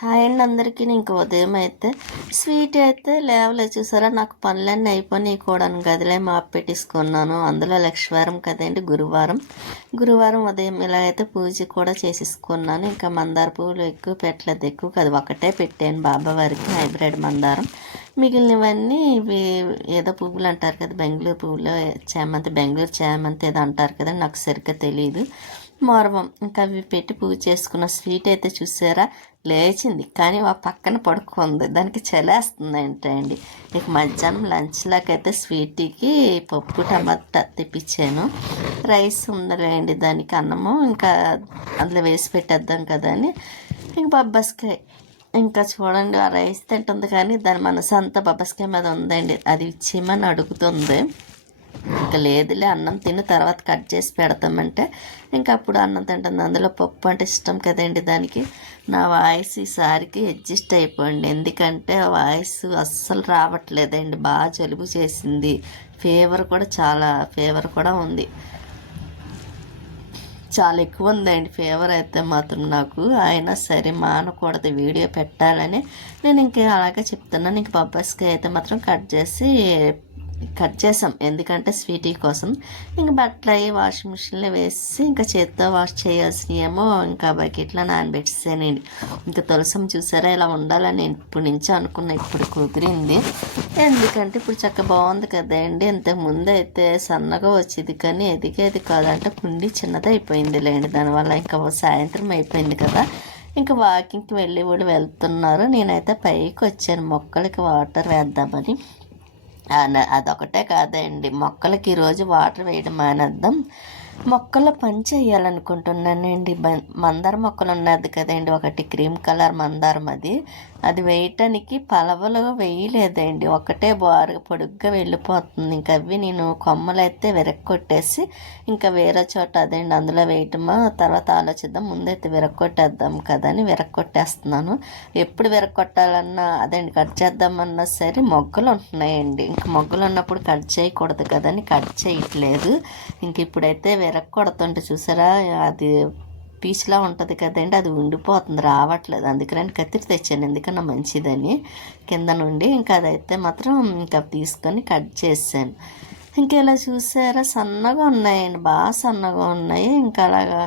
Hi అండి అందరికీ. ఇంక ఉదయం అయితే స్వీట్ అయితే లేవలే చూసారా, నాకు పనులన్నీ అయిపోయినాయి కూడా. గదిలే మాపు పెట్టేసుకున్నాను. అందులో లక్షవారం కదండి, గురువారం ఉదయం ఇలాగైతే పూజ కూడా చేసేసుకున్నాను. ఇంకా మందార పువ్వులు ఎక్కువ పెట్టలేదు, ఎక్కువ కాదు, ఒకటే పెట్టాను బాబావారికి, హైబ్రిడ్ మందారం. మిగిలినవన్నీ ఇవి ఏదో పువ్వులు అంటారు కదా, బెంగళూరు పువ్వులు, చామంతి, బెంగళూరు చామంతి ఏదో అంటారు కదా, నాకు సరిగ్గా తెలియదు. మోరవం ఇంకా అవి పెట్టి పూజ చేసుకున్న. స్వీట్ అయితే చూసారా, లేచింది కానీ ఆ పక్కన పడుకుంది, దానికి చలేస్తుంది ఏంటండి. ఇక మధ్యాహ్నం లంచ్లోకి అయితే స్వీట్కి పప్పు టమాటా తెప్పించాను. రైస్ ఉండలేండి, దానికి అన్నము ఇంకా అందులో వేసి పెట్టేద్దాం కదా అని. ఇంక బొబ్బస్కాయ, ఇంకా చూడండి ఆ రైస్ తింటుంది కానీ దాని మనసు అంతా బొబ్బస్కాయ మీద ఉందండి. అది ఇచ్చేయమని అడుగుతుంది. ఇంకా లేదులే, అన్నం తిని తర్వాత కట్ చేసి పెడతామంటే ఇంకా అప్పుడు అన్నం తింటుంది. అందులో పప్పు అంటే ఇష్టం కదండి దానికి. నా వాయిస్ ఈసారికి అడ్జస్ట్ అయిపోయింది, ఎందుకంటే వాయిస్ అస్సలు రావట్లేదండి. బాగా జలుబు చేసింది, ఫీవర్ కూడా ఉంది, చాలా ఎక్కువ ఉందండి ఫీవర్ అయితే మాత్రం నాకు. అయినా సరే మానకూడదు, వీడియో పెట్టాలని నేను ఇంకా అలాగే చెప్తున్నాను. ఇంక బొబ్బాస్కాయ అయితే మాత్రం కట్ చేసాం, ఎందుకంటే స్వీటీ కోసం. ఇంక బట్టలు అవి వాషింగ్ మిషన్లో వేసి ఇంకా చేత్తో వాష్ చేయాల్సినవేమో ఇంకా బకెట్లో నానబెట్టేసానండి. ఇంకా తులసం చూసారా ఇలా ఉండాలని నేను ఇప్పటి నుంచి అనుకున్నా, ఇప్పుడు కుదిరింది. ఎందుకంటే ఇప్పుడు చక్కగా బాగుంది కదండి. ఇంతకుముందు అయితే సన్నగా వచ్చేది కానీ ఎదిగేది కాదంటే కుండి చిన్నది అయిపోయింది లేండి. దానివల్ల ఇంకా సాయంత్రం అయిపోయింది కదా, ఇంకా వాకింగ్కి వెళ్ళి కూడా వెళ్తున్నారు. నేనైతే పైకి వచ్చాను మొక్కలకి వాటర్ వేద్దామని. అదొకటే కాదండి, మొక్కలకి ఈరోజు వాటర్ వేయడం మానేద్దాం, మొక్కల్లో పని చేయాలనుకుంటున్నానండి. మందార మొక్కలు ఉన్నది కదండి, ఒకటి క్రీమ్ కలర్ మందారం, అది వేయటానికి పలవలు వేయలేదండి, ఒకటే బారుగా పొడుగ్గా వెళ్ళిపోతుంది. ఇంకా అవి నేను కొమ్మలు అయితే విరక్కొట్టేసి ఇంకా వేరే చోట అదండి అందులో వేయటమా తర్వాత ఆలోచిద్దాం, ముందైతే విరక్కొట్టేద్దాం కదా అని విరక్కొట్టేస్తున్నాను. ఎప్పుడు విరక్కొట్టాలన్నా అదండి కట్ చేద్దామన్నా సరే మొగ్గలు ఉంటున్నాయండి. ఇంక మొగ్గలు ఉన్నప్పుడు కట్ చేయకూడదు కదని కట్ చేయట్లేదు. ఇంక ఇప్పుడైతే విరక్కొడుతుంటే చూసారా, అది పీచులా ఉంటుంది కదండి, అది ఉండిపోతుంది, రావట్లేదు. అందుకని కత్తిరి తెచ్చాను, ఎందుకన్నా మంచిదని కింద నుండి. ఇంకా అదైతే మాత్రం ఇంకా తీసుకొని కట్ చేసాను. ఇంకెలా చూసారా, సన్నగా ఉన్నాయండి, బాగా సన్నగా ఉన్నాయి. ఇంకా అలాగా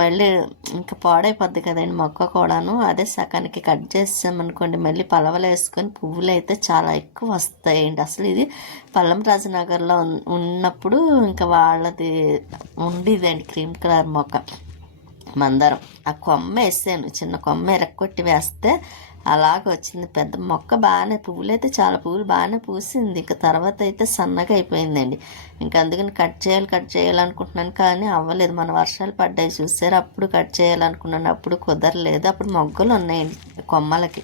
మళ్ళీ ఇంకా పాడైపోద్ది కదండి మొక్క కూడాను. అదే సకానికి కట్ చేసామనుకోండి మళ్ళీ పలవలు వేసుకొని పువ్వులు అయితే చాలా ఎక్కువ వస్తాయండి. అసలు ఇది పల్లం రాజనగర్లో ఉన్నప్పుడు ఇంకా వాళ్ళది ఉండేదండి క్రీమ్ కలర్ మొక్క మందారం. ఆ కొమ్మ వేసాను, చిన్న కొమ్మ ఎరక్కొట్టి వేస్తే అలాగ వచ్చింది పెద్ద మొక్క. బాగానే పువ్వులు అయితే చాలా పువ్వులు బాగానే పూసింది. ఇంకా తర్వాత అయితే సన్నగా అయిపోయిందండి. ఇంకా అందుకని కట్ చేయాలనుకుంటున్నాను కానీ అవ్వలేదు. మన వర్షాలు పడ్డాయి చూసారు, అప్పుడు కట్ చేయాలనుకున్నాను, అప్పుడు కుదరలేదు. అప్పుడు మొగ్గలు ఉన్నాయండి కొమ్మలకి.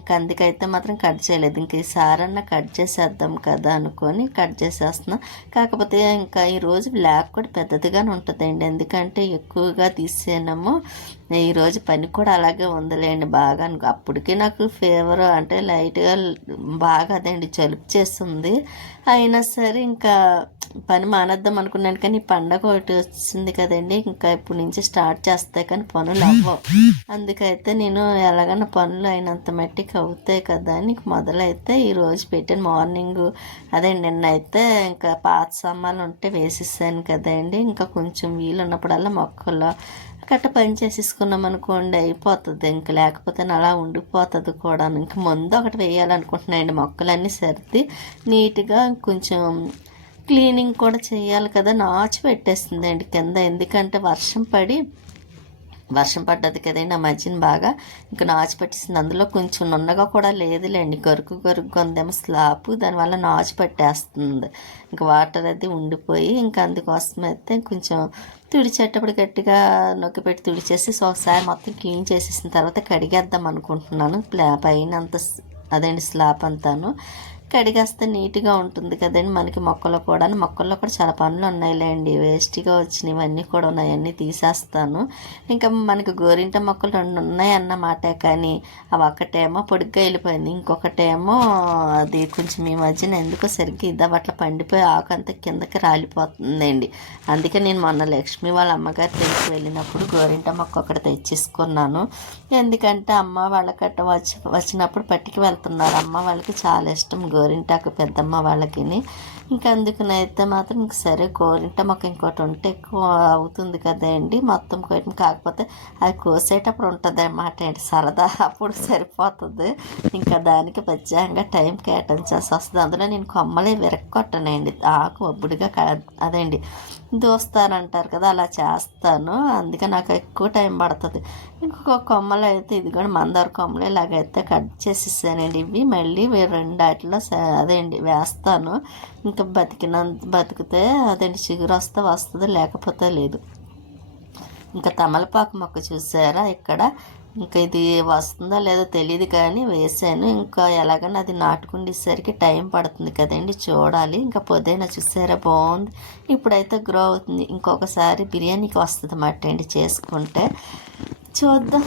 ఇంకా అందుకైతే మాత్రం కట్ చేయలేదు. ఇంక ఈసారన్నా కట్ చేసేద్దాం కదా అనుకొని కట్ చేసేస్తున్నాం. కాకపోతే ఇంకా ఈరోజు బ్లాక్ కూడా పెద్దదిగానే ఉంటుందండి, ఎందుకంటే ఎక్కువగా తీసేనాము. ఈరోజు పని కూడా అలాగే ఉందిలేండి బాగా. అప్పటికే నాకు ఫీవర్ అంటే లైట్గా బాగా అదండి జలుబు చేస్తుంది. అయినా సరే ఇంకా పని మానేద్దాం అనుకున్నాను కానీ పండగ ఒకటి వచ్చింది కదండి, ఇంకా ఇప్పటి నుంచి స్టార్ట్ చేస్తాయి కానీ పనులు అవ్వవు. అందుకైతే నేను ఎలాగైనా పనులు అయినంత మట్టికి అవుతాయి కదా అని మొదలైతే ఈరోజు పెట్టిన మార్నింగ్ అదే నిన్నైతే ఇంకా పాత సామాన్లు ఉంటే వేసేసాను కదండి. ఇంకా కొంచెం వీలు ఉన్నప్పుడల్లా మొక్కల్లో కట్ట పని చేసేసుకున్నాం అనుకోండి అయిపోతుంది. ఇంక లేకపోతే అలా ఉండిపోతుంది కూడా. ఇంక ముందు ఒకటి వేయాలనుకుంటున్నాయండి, మొక్కలన్నీ సర్ది నీట్గా కొంచెం క్లీనింగ్ కూడా చేయాలి కదా. నాచు పెట్టేస్తుందండి కింద, ఎందుకంటే వర్షం పడ్డది కదండి ఆ మధ్యన బాగా. ఇంకా నాచు పట్టేసింది, అందులో కొంచెం నున్నగా కూడా లేదులేండి, గరుగ్గా ఉందేమో స్లాబ్, దానివల్ల నాచు పట్టేస్తుంది. ఇంకా వాటర్ అది ఉండిపోయి ఇంకా అందుకోసం అయితే కొంచెం తుడిచేటప్పుడు గట్టిగా నొక్కి పెట్టి తుడిచేసి ఒకసారి మొత్తం క్లీన్ చేసేసిన తర్వాత కడిగేద్దాం అనుకుంటున్నాను పైన అంత అదండి స్లాబ్ అంతాను. కడిగేస్తే నీట్గా ఉంటుంది కదండి మనకి. మొక్కల్లో కూడా చాలా పనులు ఉన్నాయిలేండి, వేస్ట్గా వచ్చినవన్నీ కూడా ఉన్నాయి, అన్నీ తీసేస్తాను. ఇంకా మనకి గోరింట మొక్కలు 2 ఉన్నాయన్నమాటే, కానీ అవి ఒకటేమో పొడిగ్గా వెళ్ళిపోయింది, ఇంకొకటేమో అది కొంచెం ఈ మధ్యన ఎందుకో సరిగ్గా అట్లా పండిపోయి ఆకంతా కిందకి రాలిపోతుందండి. అందుకే నేను మొన్న లక్ష్మి వాళ్ళ అమ్మగారి దగ్గరికి వెళ్ళినప్పుడు గోరింట మొక్క ఒకటి తెచ్చేసుకున్నాను. ఎందుకంటే అమ్మ వాళ్ళకట్ట వచ్చినప్పుడు పట్టుకు వెళ్తున్నారు. అమ్మ వాళ్ళకి చాలా ఇష్టం గోరింటాకు, పెద్దమ్మ వాళ్ళకి. ఇంకా అందుకనైతే మాత్రం ఇంక సరే గోరింట మొక్క ఇంకోటి ఉంటే ఎక్కువ అవుతుంది కదండి మొత్తం కోయటం. కాకపోతే అది కోసేటప్పుడు ఉంటుంది అన్నమాట అండి సరదా, అప్పుడు సరిపోతుంది. ఇంకా దానికి ప్రత్యేకంగా టైం కేటాయించాల్సి వస్తుంది. అందులో నేను కొమ్మలే విరక్కొట్టనండి, ఆకు ఒబ్బుడిగా అదేండి దోస్తానంటారు కదా, అలా చేస్తాను. అందుకే నాకు ఎక్కువ టైం పడుతుంది. ఇంకొక కొమ్మలు అయితే ఇదిగోండి మందార కొమ్మలు ఇలాగైతే కట్ చేసేసానండి. ఇవి మళ్ళీ 2 అదేండి వేస్తాను. ఇంకా బతికితే అదేంటి చిగురు వస్తుంది, లేకపోతే లేదు. ఇంకా తమలపాకు మొక్క చూసారా ఇక్కడ, ఇంకా ఇది వస్తుందో లేదో తెలియదు కానీ వేసాను. ఇంకా ఎలాగైనా అది నాటుకుండేసరికి టైం పడుతుంది కదండి, చూడాలి. ఇంకా పుదీనా చూసారా బాగుంది, ఇప్పుడైతే గ్రో అవుతుంది. ఇంకొకసారి బిర్యానీకి వస్తుంది అన్నమాట అండి చేసుకుంటే. చూద్దాం,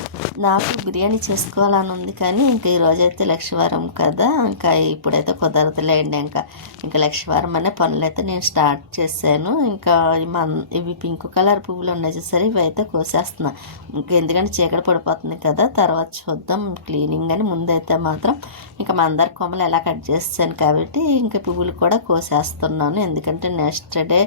నాకు బిర్యానీ చేసుకోవాలని ఉంది కానీ ఇంకా ఈరోజైతే లక్షవారం కదా, ఇంకా ఇప్పుడైతే కుదరదులేండి. ఇంకా లక్షవారం అనే పనులైతే నేను స్టార్ట్ చేశాను. ఇంకా ఇవి పింక్ కలర్ పువ్వులు ఉన్నాయి చూసారు, ఇవి అయితే కోసేస్తున్నా. ఇంకా ఎందుకంటే చీకటి పడిపోతుంది కదా, తర్వాత చూద్దాం క్లీనింగ్ అని. ముందైతే మాత్రం ఇంకా మందార కొమ్మలు ఎలా కట్ చేస్తాను కాబట్టి ఇంకా పువ్వులు కూడా కోసేస్తున్నాను. ఎందుకంటే నెక్స్ట్ డే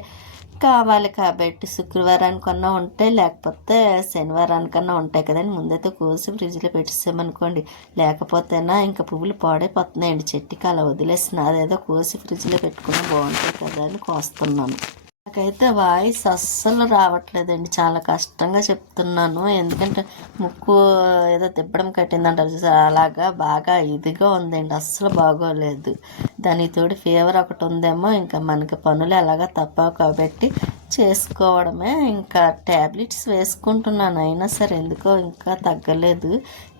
కావాలి కాబట్టి శుక్రవారానికన్నా ఉంటాయి, లేకపోతే శనివారానికన్నా ఉంటాయి కదండి. ముందైతే కోసి ఫ్రిడ్జ్లో పెట్టేసామనుకోండి, లేకపోతేనా ఇంకా పువ్వులు పాడైపోతున్నాయండి. చెట్టుకి అలా వదిలేసిన అదేదో కోసి ఫ్రిడ్జ్లో పెట్టుకుని బాగుంటాయి కదా అని కోస్తున్నాను. నాకైతే వాయిస్ అస్సలు రావట్లేదండి, చాలా కష్టంగా చెప్తున్నాను. ఎందుకంటే ముక్కు ఏదో తిప్పడం కట్టిందంటారు చూసారు, అలాగా బాగా ఇదిగా ఉందండి, అస్సలు బాగోలేదు. దానికి తోడు ఫీవర్ ఒకటి ఉందేమో. ఇంకా మనకి పనులు ఎలాగా తప్పవు కాబట్టి చేసుకోవడమే. ఇంకా ట్యాబ్లెట్స్ వేసుకుంటున్నాను, అయినా సరే ఎందుకో ఇంకా తగ్గలేదు.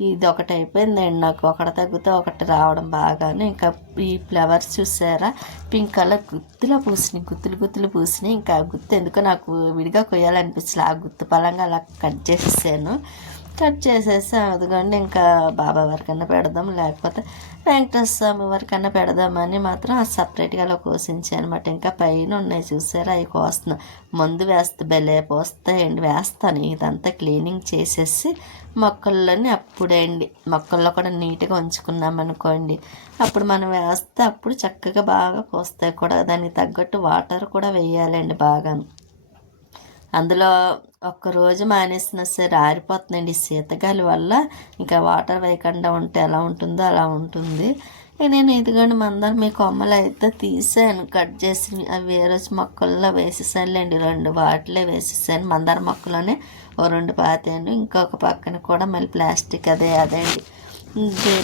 ఇది ఒకటి అయిపోయిందండి నాకు, ఒకటి తగ్గితే ఒకటి రావడం బాగానే. ఇంకా ఈ ఫ్లవర్స్ చూసారా పింక్ కలర్ గుత్తులో పూసినాయి, గుత్తులు పూసినాయి. ఇంకా గుత్తు ఎందుకో నాకు విడిగా కొయ్యాలనిపించలే, ఆ గుత్తు పలంగా అలా కట్ చేసేసి అదిగోండి ఇంకా బాబా వరకన్నా పెడదాం, లేకపోతే వెంకటేశ్వర స్వామి వరకన్నా పెడదామని మాత్రం అది సపరేట్గా అలా కోసించాను అనమాట. ఇంకా పైన ఉన్నాయి చూసారా, అవి కోస్తున్నా. మందు వేస్తే బెల్లే పోస్తాయండి, వేస్తాను. ఇదంతా క్లీనింగ్ చేసేసి మొక్కల్లోని అప్పుడేండి మొక్కల్లో కూడా నీట్గా ఉంచుకున్నామనుకోండి, అప్పుడు మనం వేస్తే అప్పుడు చక్కగా బాగా పోస్తాయి కూడా. దానికి తగ్గట్టు వాటర్ కూడా వేయాలండి బాగాను. అందులో ఒక్కరోజు మానేసినా సరే ఆరిపోతుందండి శీతగాలి వల్ల. ఇంకా వాటర్ వేయకుండా ఉంటే ఎలా ఉంటుందో అలా ఉంటుంది. నేను ఇదిగోండి మందారం మీ కొమ్మలు అయితే తీసాను, కట్ చేసి అవి వేరే మొక్కల్లో వేసేసానులేండి. 2 వాటిలో వేసేసాను, మందార మొక్కలోనే 2 పాతాను. ఇంకొక పక్కన కూడా మళ్ళీ ప్లాస్టిక్ అదేండి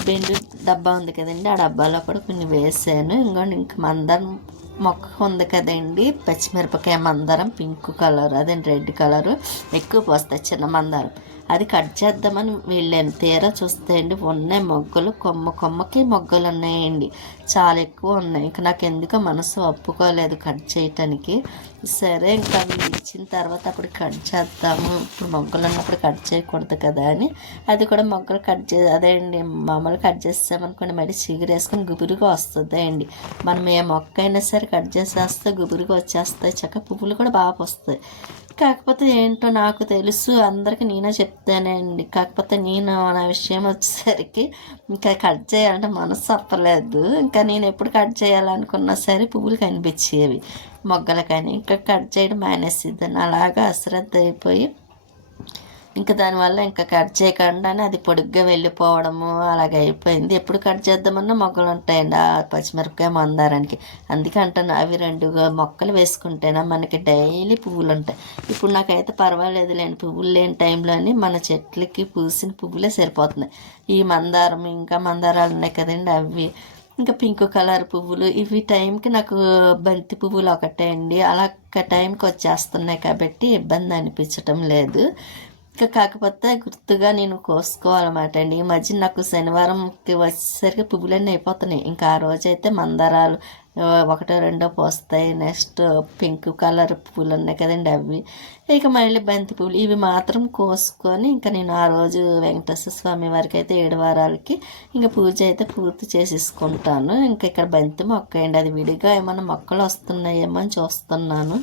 బెండు డబ్బా ఉంది కదండి, ఆ డబ్బాలో కూడా కొన్ని వేసాను. ఇంక మందారం మొక్క ఉంది కదండి, పచ్చిమిరపకాయ మందారం పింక్ కలర్, అదే రెడ్ కలరు ఎక్కువ పోస్తాయి చిన్న మందారం. అది కట్ చేద్దామని వెళ్ళాను, తీరా చూస్తే అండి ఉన్నాయి మొగ్గలు, కొమ్మకి మొగ్గలు ఉన్నాయండి, చాలా ఎక్కువ ఉన్నాయి. ఇంకా నాకు ఎందుకో మనసు ఒప్పుకోలేదు కట్ చేయటానికి. సరే ఇంకా ఇచ్చిన తర్వాత అప్పుడు కట్ చేద్దాము, ఇప్పుడు మొగ్గలు ఉన్నప్పుడు కట్ చేయకూడదు కదా అని అది కూడా మొగ్గలు అదే అండి మామూలు కట్ చేసామనుకోండి మళ్ళీ చిగురు వేసుకొని గుబురుగా వస్తుంది అండి. మనం ఏ మొక్క అయినా సరే కట్ చేసేస్తే గుబురుగా వచ్చేస్తాయి, చక్క పువ్వులు కూడా బాగా వస్తాయి. కాకపోతే ఏంటో నాకు తెలుసు, అందరికీ నేనే చెప్తానండి. కాకపోతే నేను నా విషయం వచ్చేసరికి ఇంకా కట్ చేయాలంటే మనసు అప్పలేదు. ఇంకా నేను ఎప్పుడు కట్ చేయాలనుకున్నా సరే పువ్వులు కనిపించేవి మొగ్గలు, కానీ ఇంకా కట్ చేయడం మానేసిద్దాన్ని. అలాగా అశ్రద్ధ అయిపోయి ఇంకా దానివల్ల ఇంకా కట్ చేయకుండానే అది పొడుగ్గా వెళ్ళిపోవడము అలాగే అయిపోయింది. ఎప్పుడు కట్ చేద్దామన్నా మొక్కలు ఉంటాయండి ఆ పచ్చిమిరపకాయ మందారానికి. అందుకే అంటాను అవి 2 మొక్కలు వేసుకుంటేనా మనకి డైలీ పువ్వులు ఉంటాయి. ఇప్పుడు నాకైతే పర్వాలేదు లేండి, పువ్వులు లేని టైంలోని మన చెట్లకి పూసిన పువ్వులే సరిపోతున్నాయి. ఈ మందారం ఇంకా మందారాలు ఉన్నాయి కదండి అవి, ఇంకా పింక్ కలర్ పువ్వులు, ఇవి టైంకి నాకు బంతి పువ్వులు ఒకటే అండి, అలా టైంకి వచ్చేస్తున్నాయి కాబట్టి ఇబ్బంది అనిపించటం లేదు. ఇంకా కాకపోతే గుర్తుగా నేను కోసుకోవాలన్నమాట అండి. ఈ మధ్య నాకు శనివారంకి వచ్చేసరికి పువ్వులన్నీ అయిపోతున్నాయి. ఇంకా ఆ రోజైతే మందారాలు ఒకటో రెండో పోస్తాయి. నెక్స్ట్ పింక్ కలర్ పువ్వులు ఉన్నాయి కదండి అవి, ఇక మళ్ళీ బంతి పువ్వులు, ఇవి మాత్రం కోసుకొని ఇంకా నేను ఆ రోజు వెంకటేశ్వర స్వామి వారికి అయితే 7 వారాలకి ఇంకా పూజ అయితే పూర్తి చేసేసుకుంటాను. ఇంకా ఇక్కడ బంతి మొక్క అండి, అది విడిగా ఏమైనా మొక్కలు వస్తున్నాయేమో అని చూస్తున్నాను.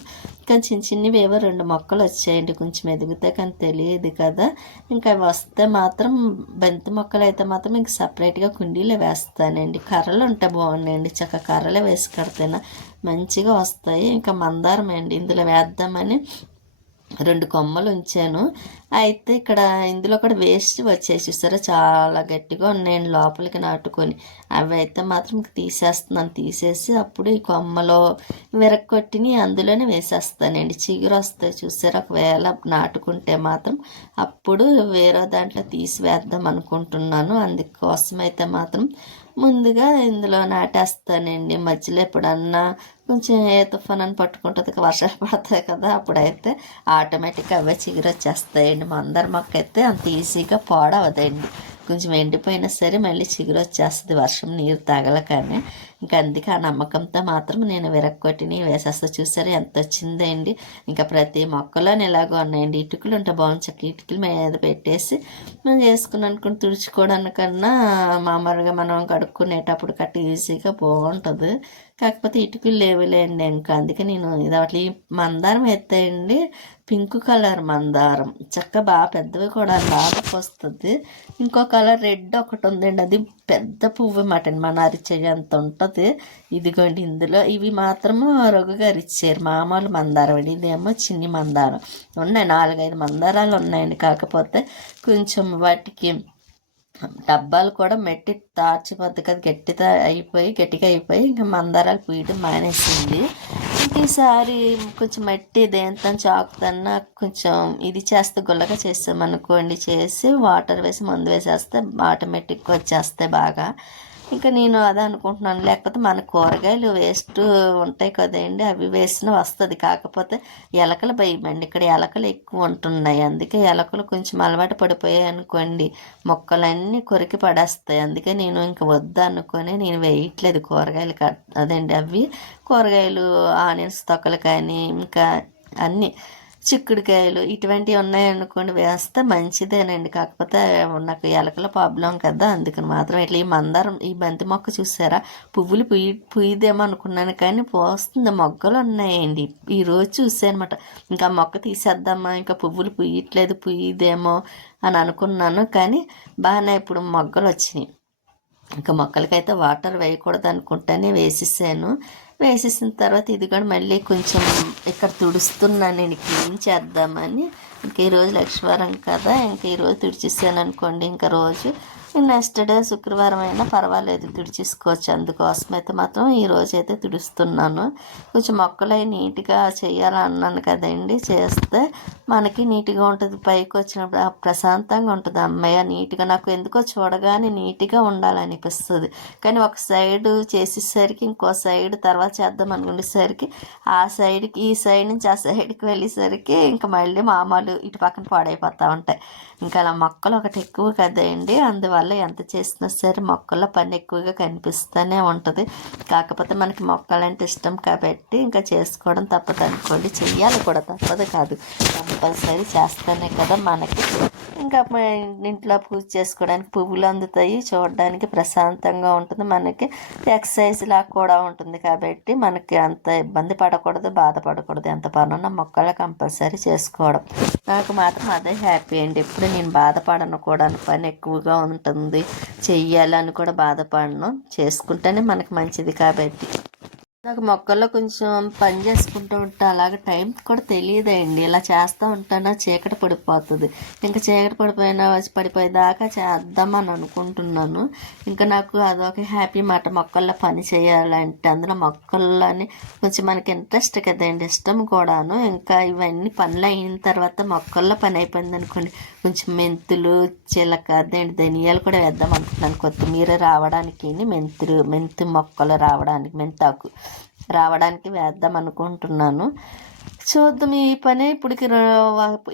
కానీ చిన్న చిన్నవి ఏవో 2 మొక్కలు వచ్చాయండి, కొంచెం ఎదిగితే కానీ తెలియదు కదా. ఇంకా అవి వస్తే మాత్రం బంతి మొక్కలు అయితే మాత్రం ఇంక సపరేట్గా కుండీలో వేస్తానండి. కర్రలు ఉంటే బాగున్నాయండి, చక్కగా కర్రలే వేసి కడితేనా మంచిగా వస్తాయి. ఇంకా మందారం అండి ఇందులో వేద్దామని 2 కొమ్మలు ఉంచాను. అయితే ఇక్కడ ఇందులో కూడా వేస్ట్ వచ్చేసి చూసారా, చాలా గట్టిగా ఉన్నాయండి లోపలికి నాటుకొని. అవి అయితే మాత్రం తీసేస్తున్నాను. తీసేసి అప్పుడు ఈ కొమ్మలో విరక్కొట్టిని అందులోనే వేసేస్తానండి. చిగురు వస్తాయి చూసారా, ఒకవేళ నాటుకుంటే మాత్రం అప్పుడు వేరే దాంట్లో తీసివేద్దాం అనుకుంటున్నాను. అందుకోసం అయితే మాత్రం ముందుగా ఇందులో నాటేస్తానండి. మధ్యలో ఎప్పుడన్నా కొంచెం ఏ తుఫాన్ అని పట్టుకుంటుంది, వర్షాలు పడతాయి కదా, అప్పుడైతే ఆటోమేటిక్గా అవే చిగురు వచ్చేస్తాయండి. మందార మొక్క అయితే అంత ఈజీగా పాడవదండి. కొంచెం ఎండిపోయినా సరే మళ్ళీ చిగురు వచ్చేస్తుంది వర్షం నీరు తగలకనే. ఇంకా అందుకే ఆ నమ్మకంతో మాత్రం నేను విరక్కొట్టిని వేసేస్తా. చూసారు ఎంత వచ్చిందండి. ఇంకా ప్రతి మొక్కలోని ఇలాగో ఉన్నాయండి. ఇటుకలు ఉంటే బాగుంది, చక్క ఇటుకల మీద పెట్టేసి మనం చేసుకుని అనుకుని తుడుచుకోవడానికన్నా మామూలుగా మనం కడుక్కునేటప్పుడు కట్టి ఈజీగా బాగుంటుంది. కాకపోతే ఇటుకలు లేవులేండి. ఇంకా అందుకే నేను ఇది అట్లా ఈ మందారం ఎత్తాయండి, పింక్ కలర్ మందారం చక్క బాగా పెద్దవి కూడా బాగా వస్తుంది. ఇంకో కలర్ రెడ్ ఒకటి ఉందండి, అది పెద్ద పువ్వు అన్నమాట, మన అరిచెయ్యి అంత ఉంటుంది. ఇదిగోండి ఇందులో ఇవి మాత్రము రఘుగా ఇచ్చారు, మామూలు మందారం అండి. ఇదేమో చిన్ని మందారం. ఉన్నాయి 4-5 మందారాలు ఉన్నాయండి. కాకపోతే కొంచెం వాటికి డబ్బాలు కూడా మెట్టి తార్చిపోద్ది కదా, గట్టిగా అయిపోయి ఇంకా మందారాలు పూయడం మానేసింది. ఈసారి కొంచెం మట్టి దేంతో చాకుతన్నా కొంచెం ఇది చేస్తే గుల్లగా చేసామనుకోండి, చేసి వాటర్ వేసి మందు వేసేస్తే ఆటోమేటిక్గా వచ్చేస్తాయి బాగా. ఇంకా నేను అదే అనుకుంటున్నాను. లేకపోతే మన కూరగాయలు వేస్ట్ ఉంటాయి కదండి, అవి వేసిన వస్తుంది. కాకపోతే ఎలకలు భయమండి, ఇక్కడ ఎలకలు ఎక్కువ ఉంటున్నాయి. అందుకే ఎలకలు కొంచెం అలవాటు పడిపోయాయి అనుకోండి, మొక్కలన్నీ కొరికి పడేస్తాయి. అందుకే నేను ఇంకా వద్దు అనుకొని నేను వేయట్లేదు కూరగాయలు అదండి అవి కూరగాయలు ఆనియన్స్ తొక్కలు కానీ ఇంకా అన్నీ చిక్కుడుకాయలు ఇటువంటివి ఉన్నాయనుకోండి వేస్తే మంచిదేనండి. కాకపోతే నాకు ఎలకల ప్రాబ్లం కదా, అందుకని మాత్రం ఇట్లా ఈ మందారం ఈ బంతి మొక్క చూసారా, పువ్వులు పుయ్యదేమో అనుకున్నాను కానీ పోస్తుంది, మొగ్గలు ఉన్నాయండి. ఈరోజు చూసాను అనమాట. ఇంకా మొక్క తీసేద్దామా, ఇంకా పువ్వులు పుయ్యదేమో అని అనుకున్నాను, కానీ బాగానే ఇప్పుడు మొగ్గలు వచ్చినాయి. ఇంకా మొక్కలకైతే వాటర్ వేయకూడదు అనుకుంటానే వేసేసాను. వేసేసిన తర్వాత ఇది కూడా మళ్ళీ కొంచెం ఇక్కడ తుడుస్తున్నాను నేను, క్లీన్ చేద్దామని. ఇంక ఈరోజు లక్ష్మీవారం కదా, ఇంక ఈరోజు తుడిచేసాను అనుకోండి, ఇంకా రోజు నెక్స్ట్ డే శుక్రవారం అయినా పర్వాలేదు తుడిచేసుకోవచ్చు. అందుకోసం అయితే మాత్రం ఈరోజు అయితే తుడుస్తున్నాను. కొంచెం మొక్కలు అవి నీట్గా చేయాలన్నాను కదండి, చేస్తే మనకి నీట్గా ఉంటుంది. పైకి వచ్చినప్పుడు ప్రశాంతంగా ఉంటుంది. అమ్మయ్య నీట్గా, నాకు ఎందుకో చూడగానే నీట్గా ఉండాలనిపిస్తుంది. కానీ ఒక సైడ్ చేసేసరికి ఇంకో సైడ్ తర్వాత చేద్దాం అనుకునేసరికి ఆ సైడ్కి ఈ సైడ్ నుంచి ఆ సైడ్కి వెళ్ళేసరికి ఇంకా మళ్ళీ మామూలు ఇటు పక్కన పాడైపోతూ ఉంటాయి. ఇంకా అలా మొక్కలు ఒకటి ఎక్కువ కదండి, అందువల్ల ఎంత చేసినా సరే మొక్కల పని ఎక్కువగా కనిపిస్తూనే ఉంటుంది. కాకపోతే మనకి మొక్కలంటే ఇష్టం కాబట్టి ఇంకా చేసుకోవడం తప్పదు అనుకోండి, చెయ్యాలి కూడా, తప్పదు కాదు, కంపల్సరీ చేస్తానే కదా మనకి. ఇంకా ఇంట్లో పూజ చేసుకోవడానికి పువ్వులు అందుతాయి, చూడడానికి ప్రశాంతంగా ఉంటుంది, మనకి ఎక్సర్సైజ్ లాగా కూడా ఉంటుంది. కాబట్టి మనకి అంత ఇబ్బంది పడకూడదు, బాధపడకూడదు. ఎంత పనున్న మొక్కలు కంపల్సరీ చేసుకోవడం నాకు మాత్రం అదే హ్యాపీ అండి. ఎప్పుడు నేను బాధపడను కూడా, పని ఎక్కువగా ఉంటుంది, చెయ్యాలని కూడా బాధపడను, చేసుకుంటేనే మనకు మంచిది. కాబట్టి నాకు మొక్కల్లో కొంచెం పని చేసుకుంటూ ఉంటా, అలాగే టైం కూడా తెలియదండి. ఇలా చేస్తూ ఉంటానా చీకటి పడిపోతుంది. ఇంకా చీకటి పడిపోయేదాకా చేద్దామని అనుకుంటున్నాను. ఇంకా నాకు అదొక హ్యాపీ మాట, మొక్కల్లో పని చేయాలంటే. అందులో మొక్కల్లోని కొంచెం మనకి ఇంట్రెస్ట్ కదండి, ఇష్టం కూడాను. ఇంకా ఇవన్నీ పనులు అయిన తర్వాత మొక్కల్లో పని అయిపోయింది అనుకోండి, కొంచెం మెంతులు చిలక ధనియాలు కూడా వేద్దాం అనుకుంటున్నాను. కొత్తిమీర రావడానికి, మెంతి మొక్కలు రావడానికి, మెంతాకు రావడానికి వేద్దాం అనుకుంటున్నాను. చూద్దాం ఈ పని ఇప్పటికి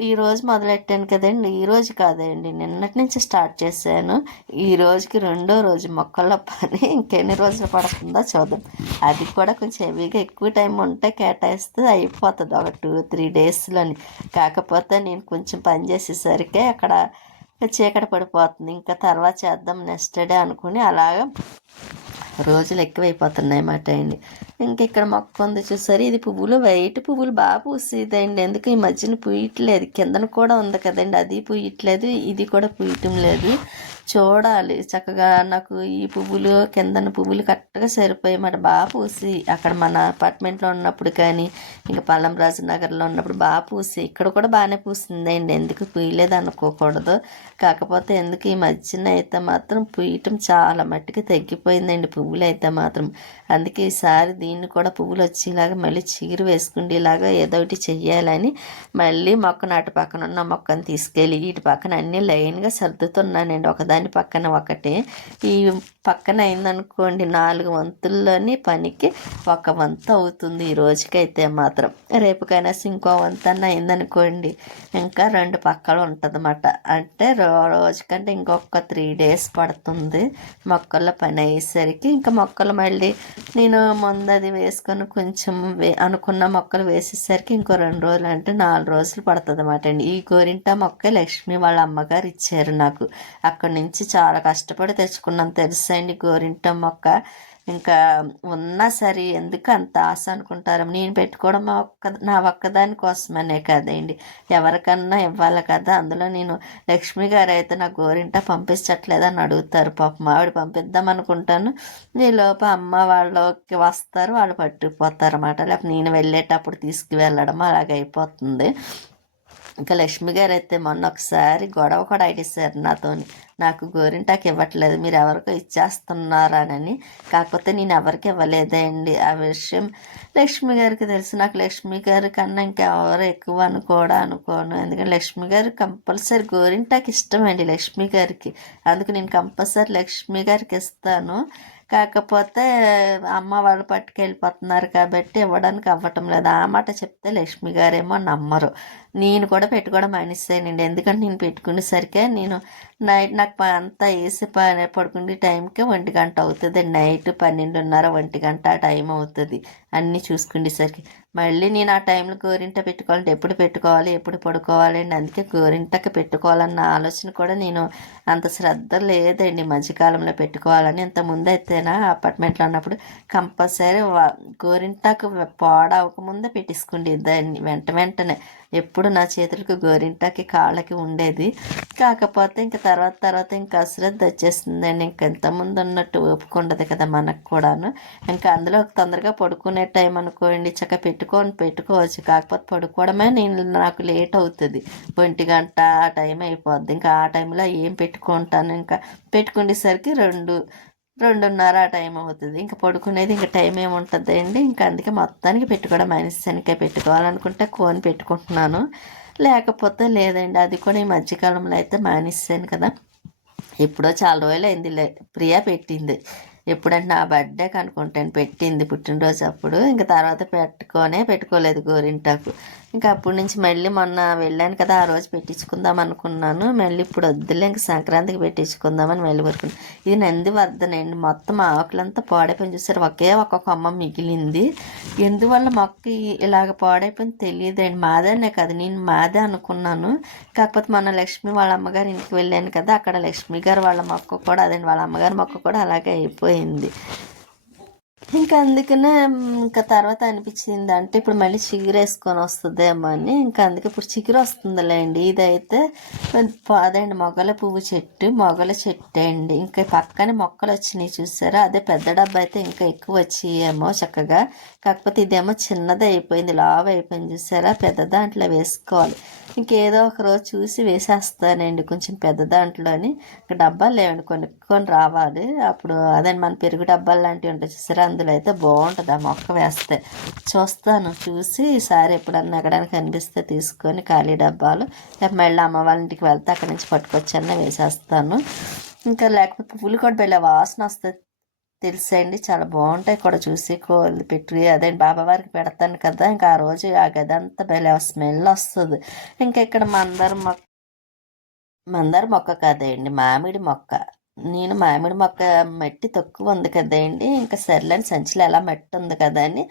ఈ రోజు మొదలెట్టాను కదండి. ఈ రోజు కాదండి, నిన్నటి నుంచి స్టార్ట్ చేశాను. ఈ రోజుకి రెండో రోజు మొక్కల పని. ఇంకెన్ని రోజులు పడుతుందో చూద్దాం. అది కూడా కొంచెం హెవీగా ఎక్కువ టైం ఉంటే కేటాయిస్తే అయిపోతుంది ఒక 2-3 డేస్లోని. కాకపోతే నేను కొంచెం పని చేసేసరికి అక్కడ చీకటి పడిపోతుంది. ఇంకా తర్వాత చేద్దాం నెక్స్ట్ డే అనుకుని అలాగా రోజులు ఎక్కువైపోతున్నాయి అన్నమాట అండి. ఇక్కడ మొక్క ఉంది చూసారు, ఇది పువ్వులు వైట్ పువ్వులు బాగా పూసేదండి. ఎందుకు ఈ మధ్యన పూయట్లేదు, కిందన కూడా ఉంది కదండి, అది పూయట్లేదు, ఇది కూడా పూయటం లేదు. చూడాలి చక్కగా. నాకు ఈ పువ్వులు కిందన పువ్వులు కరెక్ట్గా సరిపోయి మాట బాగా పూసి అక్కడ మన అపార్ట్మెంట్లో ఉన్నప్పుడు కానీ ఇంకా పల్లం రాజు నగర్లో ఉన్నప్పుడు బాగా పూసి ఇక్కడ కూడా బాగానే పూసిందండి. ఎందుకు పూయలేదు అనుకోకూడదు. కాకపోతే ఎందుకు ఈ మధ్యన అయితే మాత్రం పూయటం చాలా మట్టుకు తగ్గిపోయిందండి పువ్వులు అయితే మాత్రం. అందుకే ఈసారి దీన్ని కూడా పువ్వులు వచ్చేలాగా మళ్ళీ చీరు వేసుకుండేలాగా ఏదో ఒకటి చెయ్యాలని మళ్ళీ మొక్కను అటు పక్కన ఉన్న మొక్కను తీసుకెళ్ళి ఇటు పక్కన అన్నీ లైన్గా సర్దుతున్నానండి. ఒకదాని పక్కన ఒకటి. ఈ పక్కన అయిందనుకోండి 4 వంతుల్లోని పనికి 1 వంతు అవుతుంది ఈ రోజుకైతే మాత్రం. రేపు కనీసం ఇంకో వంతు అన్న అయిందనుకోండి ఇంకా 2 పక్కలు ఉంటుంది అన్నమాట. అంటే రోజుకంటే ఇంకొక 3 days పడుతుంది మొక్కల పని అయ్యేసరికి. ఇంకా మొక్కలు మళ్ళీ నేను ముందు అది వేసుకొని కొంచెం అనుకున్న మొక్కలు వేసేసరికి ఇంకో 2 రోజులు అంటే 4 రోజులు పడుతుంది అన్నమాట అండి. ఈ గోరింటా మొక్క లక్ష్మి వాళ్ళ అమ్మగారు ఇచ్చారు నాకు. అక్కడి నుంచి చాలా కష్టపడి తెచ్చుకున్నాను తెలుసండి గోరింటా మొక్క. ఇంకా ఉన్నా సరే ఎందుకు అంత ఆశ అనుకుంటారు. నేను పెట్టుకోవడం నా ఒక్కదాని కోసమనే కదండి, ఎవరికన్నా ఇవ్వాలి కదా. అందులో నేను లక్ష్మి గారు అయితే నా గోరింట పంపించట్లేదని అడుగుతారు. పాపం ఆవిడ పంపిద్దాం అనుకుంటాను, ఈలోపు అమ్మ వాళ్ళకి వస్తారు, వాళ్ళు పట్టుకుపోతారు అన్నమాట. లేకపోతే నేను వెళ్ళేటప్పుడు తీసుకువెళ్ళడం అలాగైపోతుంది. ఇంకా లక్ష్మి గారు అయితే మొన్న ఒకసారి గొడవ కూడా అడిగారు నాతోని, నాకు గోరింటాకు ఇవ్వట్లేదు మీరు ఎవరికో ఇచ్చేస్తున్నారనని. కాకపోతే నేను ఎవరికి ఇవ్వలేదండి. ఆ విషయం లక్ష్మి గారికి తెలుసు. నాకు లక్ష్మి గారి కన్నా ఇంకెవరు ఎక్కువ అని కూడా అనుకోను. ఎందుకంటే లక్ష్మి గారు కంపల్సరీ గోరింటాకు ఇష్టం అండి లక్ష్మి గారికి. అందుకు నేను కంపల్సరీ లక్ష్మి గారికి ఇస్తాను. కాకపోతే అమ్మ వాళ్ళు పట్టుకెళ్ళిపోతున్నారు కాబట్టి ఇవ్వడానికి అవ్వటం లేదు. ఆ మాట చెప్తే లక్ష్మి గారేమో నమ్మరు. నేను కూడా పెట్టుకోవడం మానేసానండి. ఎందుకంటే నేను పెట్టుకునేసరికి నేను నైట్ నాకు అంతా వేసి పడుకునే టైంకి 1 గంట అవుతుంది. నైట్ 12:30 1 గంట ఆ టైం అవుతుంది అన్నీ చూసుకునేసరికి. మళ్ళీ నేను ఆ టైంలో గోరింట పెట్టుకోవాలంటే ఎప్పుడు పెట్టుకోవాలి ఎప్పుడు పడుకోవాలి అండి. అందుకే గోరింటకి పెట్టుకోవాలన్న ఆలోచన కూడా నేను అంత శ్రద్ధ లేదండి మధ్యకాలంలో పెట్టుకోవాలని. ఇంతకుముందు అయితేనా అపార్ట్మెంట్లో ఉన్నప్పుడు కంపల్సరీ గోరింటాకు పాడవకముందే పెట్టేసుకోండి దాన్ని వెంటనే. ఎప్పుడు నా చేతులకు గోరింటాకి కాళ్ళకి ఉండేది. కాకపోతే ఇంకా తర్వాత ఇంకా అశ్రద్ధ వచ్చేస్తుందండి. ఇంకెంతమంది ఉన్నట్టు ఒప్పుకుండదు కదా మనకు కూడాను. ఇంకా అందులో తొందరగా పడుకునే టైం అనుకోండి చక్కగా పెట్టుకోవచ్చు. కాకపోతే పడుకోవడమే నాకు లేట్ అవుతుంది. 1 గంట ఆ టైం అయిపోద్ది. ఇంకా ఆ టైంలో ఏం పెట్టుకుంటాను, ఇంకా పెట్టుకునేసరికి 2:30 ఆ టైం అవుతుంది. ఇంకా పడుకునేది ఇంకా టైం ఏముంటుంది అండి. ఇంకా అందుకే మొత్తానికి పెట్టుకోవడం మానేసానికే. పెట్టుకోవాలనుకుంటే కోన్ పెట్టుకుంటున్నాను, లేకపోతే లేదండి. అది కూడా ఈ మధ్యకాలంలో అయితే మానేసాను కదా. ఎప్పుడో చాలా రోజులు అయింది ప్రియా పెట్టింది. ఎప్పుడంటే నా బర్త్డేకి అనుకుంటాను పెట్టింది, పుట్టినరోజు అప్పుడు. ఇంకా తర్వాత పెట్టుకోలేదు గోరింటాకు. ఇంకా అప్పటి నుంచి మళ్ళీ మొన్న వెళ్ళాను కదా ఆ రోజు పెట్టించుకుందాం అనుకున్నాను. మళ్ళీ ఇప్పుడు వద్దులే ఇంక సంక్రాంతికి పెట్టించుకుందామని మళ్ళీ పడుకున్నాను. ఇది నందివర్ధన అండి. మొత్తం ఆకులంతా పాడైపోయింది చూసారు, ఒకే ఒక కొమ్మ మిగిలింది. ఎందువల్ల మొక్క ఇలాగ పాడైపోయింది తెలియదండి. మాదేనే కదా, నేను మాదే అనుకున్నాను. కాకపోతే మన లక్ష్మి వాళ్ళ అమ్మగారి ఇంటికి వెళ్ళాను కదా, అక్కడ లక్ష్మి గారు వాళ్ళ మొక్క కూడా అదండి, వాళ్ళ అమ్మగారి మొక్క కూడా అలాగే అయిపోయింది. ఇంకా అందుకనే ఇంకా తర్వాత అనిపించింది అంటే ఇప్పుడు మళ్ళీ చిగురు వేసుకొని వస్తుందేమో అని. ఇంకా అందుకే ఇప్పుడు చిగురు వస్తుందిలేండి. ఇదైతే అదండి మొగల పువ్వు చెట్టు, మొగల చెట్టు అండి. ఇంకా పక్కనే మొక్కలు వచ్చినాయి చూసారా, అదే పెద్ద డబ్బా అయితే ఇంకా ఎక్కువ వచ్చాయేమో చక్కగా. కాకపోతే ఇదేమో చిన్నది అయిపోయింది, లావు అయిపోయింది చూసారా. పెద్ద దాంట్లో వేసుకోవాలి. ఇంకేదో ఒక రోజు చూసి వేసేస్తానండి కొంచెం పెద్ద దాంట్లోని. ఇంకా డబ్బాలు లేవండి, కొనుక్కొని రావాలి. అప్పుడు అదే మన పెరుగు డబ్బాలు లాంటివి ఉంటాయి చూసారా, అందులో అయితే బాగుంటుంది ఆ మొక్క వేస్తే. చూస్తాను, చూసి ఈసారి ఎప్పుడన్నా ఎక్కడానికి కనిపిస్తే తీసుకొని ఖాళీ డబ్బాలు, లేకపోతే మళ్ళీ అమ్మ వాళ్ళ ఇంటికి వెళ్తే అక్కడి నుంచి పట్టుకొచ్చన్నా వేసేస్తాను. ఇంకా లేకపోతే పువ్వులు కూడా వెళ్ళే వాసన వస్తుంది తెలుసండి, చాలా బాగుంటాయి కూడా చూసి కోళ్ళు పెట్టి అదే బాబావారికి పెడతాను కదా, ఇంకా ఆ రోజు ఆ గది అంతా భలే స్మెల్ వస్తుంది. ఇంకా ఇక్కడ మందార మొక్క కదండి, మామిడి మొక్క. నేను మామిడి మొక్క మట్టి తక్కువ ఉంది కదండి, ఇంకా సర్లేని సంచిలో ఎలా మట్టి ఉంది కదా అని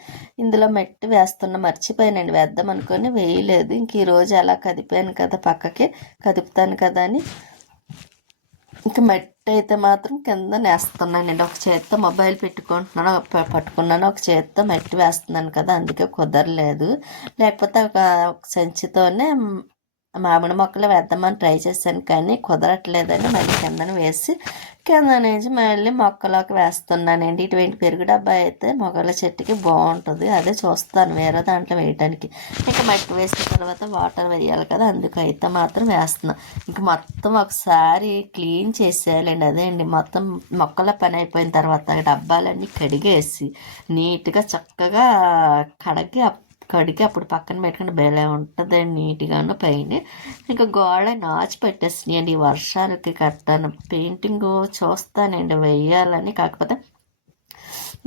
ఇందులో మట్టి వేస్తున్నా, మర్చిపోయానండి వేద్దాం అనుకొని వేయలేదు. ఇంక ఈరోజు అలా కదిపాను కదా, పక్కకి కదుపుతాను కదా అని ఇంకా మట్టి అయితే మాత్రం కింద నేస్తున్నానండి. ఒక చేత్తో మొబైల్ పెట్టుకుంటున్నాను, పట్టుకున్నాను, ఒక చేత్తో మట్టి వేస్తున్నాను కదా, అందుకే కుదరలేదు. లేకపోతే ఒక సంచితోనే మామిడి మొక్కలు వేద్దామని ట్రై చేశాను, కానీ కుదరట్లేదని మళ్ళీ కిందన వేసి కింద నుంచి మళ్ళీ మొక్కలోకి వేస్తున్నానండి. ఇటువంటి పెరుగు డబ్బా అయితే మొగల చెట్టుకి బాగుంటుంది, అదే చూస్తాను వేరే దాంట్లో వేయటానికి. ఇంకా మట్టి వేసిన తర్వాత వాటర్ వేయాలి కదా, అందుకైతే మాత్రం వేస్తున్నాను. ఇంక మొత్తం ఒకసారి క్లీన్ చేసేయాలండి. అదే అండి, మొత్తం మొక్కల పని అయిపోయిన తర్వాత డబ్బాలన్నీ కడిగేసి నీట్గా చక్కగా కడిగి అప్పుడు పక్కన పెట్టుకుని భలే ఉంటుందండి నీట్గాను. పైన ఇంకా గోడ నాచు పెట్టేసినాయండి ఈ వర్షాలకి కట్టాను. పెయింటింగ్ చూస్తానండి వేయాలని, కాకపోతే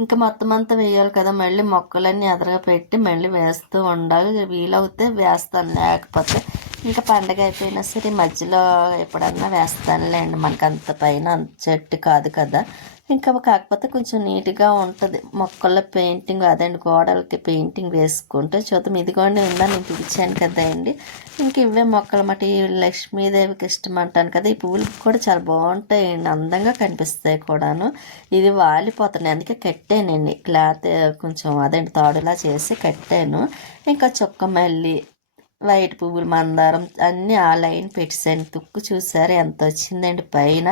ఇంకా మొత్తం అంతా వేయాలి కదా, మళ్ళీ మొక్కలన్నీ ఎదరగా పెట్టి మళ్ళీ వేస్తూ ఉండాలి. వీలవుతే వేస్తాను, లేకపోతే ఇంకా పండగ అయిపోయినా సరే మధ్యలో ఎప్పుడన్నా వేస్తానులేండి. మనకు అంత పైన అంత చెట్టు కాదు కదా, ఇంకా కాకపోతే కొంచెం నీట్గా ఉంటుంది మొక్కల్లో పెయింటింగ్. అదండి, గోడలకి పెయింటింగ్ వేసుకుంటే చూద్దాం. ఇదిగోండి ఉందా నేను పిలిచాను కదా అండి, ఇంక ఇవే మొక్కలు మాట. ఈ లక్ష్మీదేవికి ఇష్టం అంటాను కదా, ఈ పువ్వులు కూడా చాలా బాగుంటాయండి, అందంగా కనిపిస్తాయి కూడాను. ఇది వాలిపోతున్నాయి, అందుకే కట్టానండి క్లాత్ కొంచెం అదండి తాడులా చేసి కట్టాను. ఇంకా చుక్క మల్లి, వైట్ పువ్వులు, మందారం అన్నీ ఆ లైన్ పెట్టేసాను. తుక్కు చూసారు ఎంత వచ్చిందండి పైన.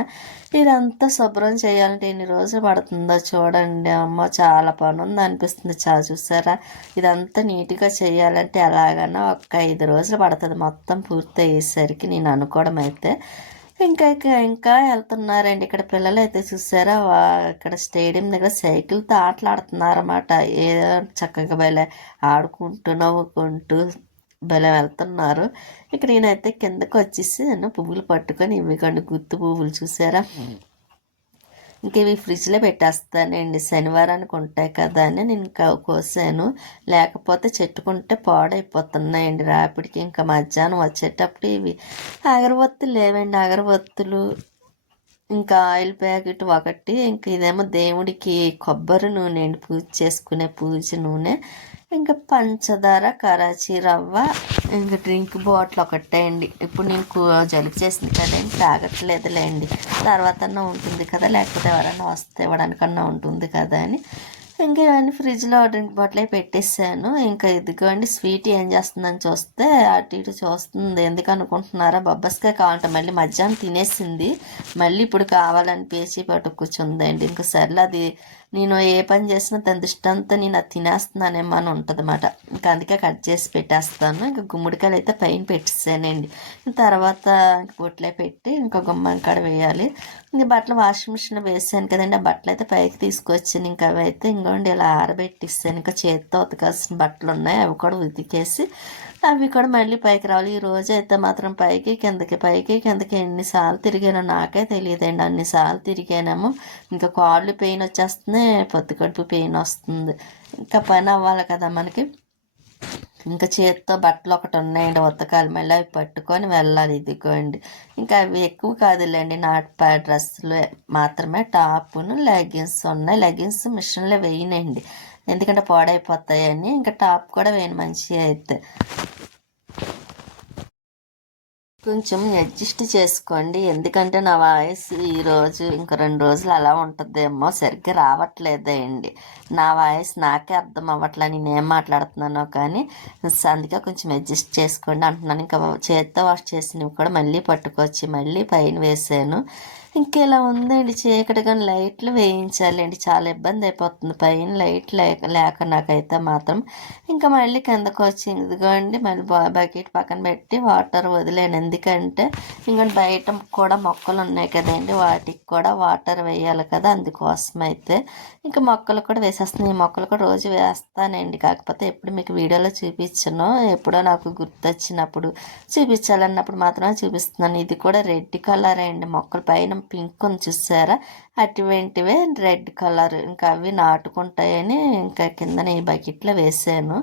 ఇదంతా శుభ్రం చేయాలంటే ఎన్ని రోజులు పడుతుందో చూడండి. అమ్మ చాలా పని ఉంది అనిపిస్తుంది. చూసారా, ఇదంతా నీట్గా చేయాలంటే ఎలాగన్నా ఒక 5 రోజులు పడుతుంది మొత్తం పూర్తి అయ్యేసరికి, నేను అనుకోవడం అయితే. ఇంకా వెళ్తున్నారండి. ఇక్కడ పిల్లలు అయితే చూసారా, ఇక్కడ స్టేడియం దగ్గర సైకిల్తో ఆటలాడుతున్నారన్నమాట. ఏదో చక్కగా బయలు ఆడుకుంటూ నవ్వుకుంటూ భలే వెళ్తున్నారు. ఇక్కడ నేనైతే కిందకు వచ్చేసి నన్ను పువ్వులు పట్టుకొని ఇవ్వకండి, గుత్తు పువ్వులు చూసారా. ఇంక ఇవి ఫ్రిడ్జ్లో పెట్టేస్తానండి, శనివారానికి ఉంటాయి కదా అని నేను కోసాను. లేకపోతే చెట్టుకుంటే పాడైపోతున్నాయండి రాపిడికి. ఇంకా మధ్యాహ్నం వచ్చేటప్పుడు ఇవి అగరబత్తులు లేవండి, అగరబత్తులు ఇంకా ఆయిల్ ప్యాకెట్ ఒకటి, ఇంక ఇదేమో దేవుడికి కొబ్బరి నూనె అండి, పూజ చేసుకునే పూజ నూనె. ఇంకా పంచదార, కరాచీ రవ్వ, ఇంకా డ్రింక్ బాటిల్ ఒకటే అండి. ఇప్పుడు నేను జలుబు చేసింది కదండి, తాగట్లేదులేండి, తర్వాత ఉంటుంది కదా, లేకపోతే ఎవరైనా వస్తే ఇవ్వడానికన్నా ఉంటుంది కదా అని ఇంకా ఇవన్నీ ఫ్రిడ్జ్లో డ్రింక్ బాటిల్ పెట్టేసాను. ఇంకా ఇదిగోండి స్వీట్ ఏం చేస్తుందని చూస్తే అటు ఇటు చూస్తుంది. ఎందుకు అనుకుంటున్నారా, బొబ్బస్కాయ కావాలంటే మళ్ళీ మధ్యాహ్నం తినేసింది, మళ్ళీ ఇప్పుడు కావాలని పేచి పట్టు కూర్చుందండి. ఇంకా సర్లే, అది నేను ఏ పని చేసినా తన దృష్టంతో నేను అది తినేస్తున్నానేమో అని ఉంటుంది అన్నమాట. ఇంకా అందుకే కట్ చేసి పెట్టేస్తాను. ఇంకా గుమ్మడికాయలు అయితే పైన పెట్టేసానండి. తర్వాత బొట్లే పెట్టి ఇంకా గుమ్మం కాడ వేయాలి. ఇంకా బట్టలు వాషింగ్ మిషన్ వేసాను కదండి, ఆ బట్టలు అయితే పైకి తీసుకొచ్చాను. ఇంకా అవి అయితే ఇంకోండి ఇలా ఆరబెట్టిస్తాను. ఇంకా చేతితో ఉతకాల్సిన బట్టలు ఉన్నాయి, అవి కూడా ఉతికేసి అవి కూడా మళ్ళీ పైకి రావాలి. ఈ రోజు అయితే మాత్రం పైకి కిందకి ఎన్నిసార్లు తిరిగానో నాకే తెలియదండి. అన్నిసార్లు తిరిగానేమో. ఇంకా కాళ్ళు పెయిన్ వచ్చేస్తున్నాయి, పొత్తి కడుపు పెయిన్ వస్తుంది. ఇంకా పని అవ్వాలి కదా మనకి. ఇంకా చేతితో బట్టలు ఒకటి ఉన్నాయండి ఉతకాలి, మళ్ళీ అవి పట్టుకొని వెళ్ళాలి. ఇదిగోండి ఇంకా అవి ఎక్కువ కాదులేండి, నాట్ డ్రెస్సులు మాత్రమే, టాప్ను లెగిన్స్ ఉన్నాయి. లెగిన్స్ మిషన్లో వేయనండి, ఎందుకంటే పాడైపోతాయని. ఇంకా టాప్ కూడా వేయను మంచిగా అయితే. కొంచెం అడ్జస్ట్ చేసుకోండి, ఎందుకంటే నా వాయిస్ ఈరోజు ఇంకో 2 రోజులు అలా ఉంటుందేమో, సరిగ్గా రావట్లేదండి. నా వాయిస్ నాకే అర్థం అవ్వట్లే నేనేం మాట్లాడుతున్నానో, కానీ అందుకే కొంచెం అడ్జస్ట్ చేసుకోండి అంటున్నాను. ఇంకా చేత్తో వాష్ చేసినవి కూడా మళ్ళీ పట్టుకొచ్చి మళ్ళీ పైన వేసాను. ఇంకెలా ఉందండి చీకటిగా, లైట్లు వేయించాలండి, చాలా ఇబ్బంది అయిపోతుంది పైన లైట్ లేక నాకైతే మాత్రం. ఇంకా మళ్ళీ కిందకు వచ్చి ఇదిగోండి మళ్ళీ బకెట్ పక్కన పెట్టి వాటర్ వదిలేను, ఎందుకంటే ఇంకా బయట కూడా మొక్కలు ఉన్నాయి కదండి, వాటికి కూడా వాటర్ వేయాలి కదా, అందుకోసం అయితే ఇంకా మొక్కలు కూడా వేసేస్తున్నాయి. ఈ మొక్కలు కూడా రోజు వేస్తానండి, కాకపోతే ఎప్పుడు మీకు వీడియోలో చూపించను, ఎప్పుడో నాకు గుర్తొచ్చినప్పుడు చూపించాలన్నప్పుడు మాత్రమే చూపిస్తున్నాను. ఇది కూడా రెడ్ కలర్ అండి, మొక్కల పైన పింక్ ఉంది చూసారా, అటువంటివే రెడ్ కలర్, ఇంకా అవి నాటుకుంటాయని ఇంకా కింద ఈ బకెట్లో వేసాను.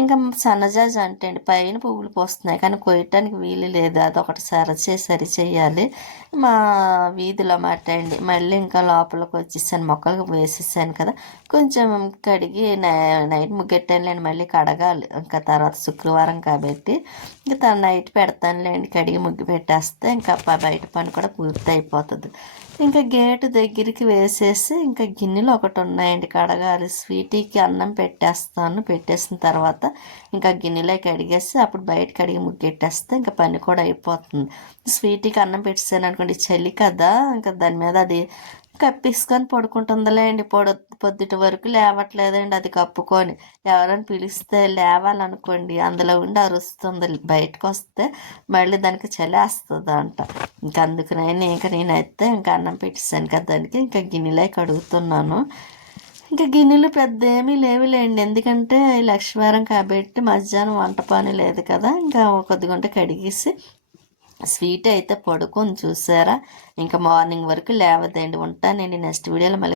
ఇంకా సన్నజాజి అంటే అండి పైన పువ్వులు పోస్తున్నాయి కానీ కొయ్యటానికి వీలు లేదు, అదొకటి సరి చేయాలి మా వీధిలో మాట అండి. మళ్ళీ ఇంకా లోపలికి వచ్చేసాను, మొక్కలకు వేసేసాను కదా, కొంచెం కడిగి నైట్ ముగ్గెట్టానులేండి, మళ్ళీ కడగాలి ఇంకా తర్వాత శుక్రవారం కాబట్టి. ఇంకా నైట్ పెడతానులేండి, కడిగి ముగ్గు పెట్టేస్తే ఇంకా బయట పని కూడా పూర్తి అయిపోతుంది. ఇంకా గేటు దగ్గరికి వేసేసి ఇంకా గిన్నెలు ఒకటి ఉన్నాయండి కడగాలి. స్వీటీకి అన్నం పెట్టేసిన తర్వాత ఇంకా గిన్నెలో కడిగేసి అప్పుడు బయట కడిగి ముగ్గెట్టేస్తే ఇంకా పని కూడా అయిపోతుంది. స్వీటీకి అన్నం పెట్టేసాను అనుకోండి, చలి కదా, ఇంకా దాని మీద అది కప్పేసుకొని పడుకుంటుందిలే అండి. పొద్దుటి వరకు లేవట్లేదండి అది కప్పుకొని. ఎవరైనా పిలిస్తే లేవాలనుకోండి అందులో ఉండి అరుస్తుంది, బయటకు వస్తే మళ్ళీ దానికి చలేస్తుంది అంట. ఇంకా అందుకని ఇంకా నేనైతే ఇంకా అన్నం పెట్టేసాను కదా దానికి, ఇంకా గిన్నెలే కడుగుతున్నాను. ఇంకా గిన్నెలు పెద్ద ఏమీ లేవులేండి, ఎందుకంటే లక్ష్మీవారం కాబట్టి మధ్యాహ్నం వంట పని లేదు కదా, ఇంకా కొద్దిగుంట కడిగేసి. స్వీట్ అయితే పడుకొని చూసారా, ఇంకా మార్నింగ్ వరకు లేవదండి. ఉంటానండి, నెక్స్ట్ వీడియోలో మళ్ళీ